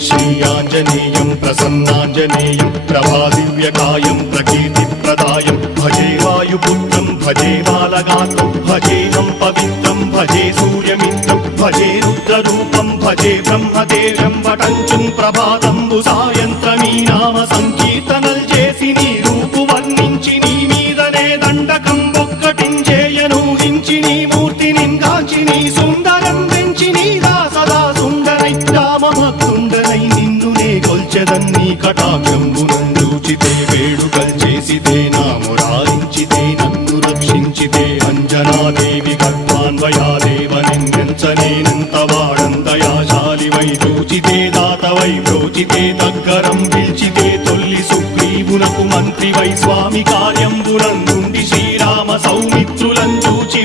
श्रीयाञ्जनेयं प्रसन्नाञ्जनेयं प्रभादिव्यकायं प्रकीर्तिप्रदायं भजे वायुपुत्रं भजे बालगात्रं भजेऽहं पवित्रं भजे सूर्यमित्रं भजे रुद्ररूपं भजे ब्रह्मदेव्यं वटञ्चुं ప్రభాతంబు సాయంత్రమీ నామ సంకీర్తనల్ చేసి నీ రూపు వర్ణించి నీ మీదనే దండకం ఒక్కటించేయను హించి నీ మూర్తిని గాంచి నీ సుందరం పెంచి నీ సదా సుందరై రామభక్తుండనై నిన్ను నే కొల్చెదన్ని కటాక్షంబునందూచితే వేడుకల్ చేసితే నా మురారించితే నన్ను రక్షించితే అంజనాదేవి గర్భాన్వయాదేవ నిన్నెంచనేనంత వాడంతయాశాలివై చూచితే దాతవై ప్రోచితే దగ్గరం పిలిచితే తొల్లి సుగ్రీవునకు మంత్రివై స్వామి కార్యంబునందుండి శ్రీరామ సౌమిత్రులం చూచి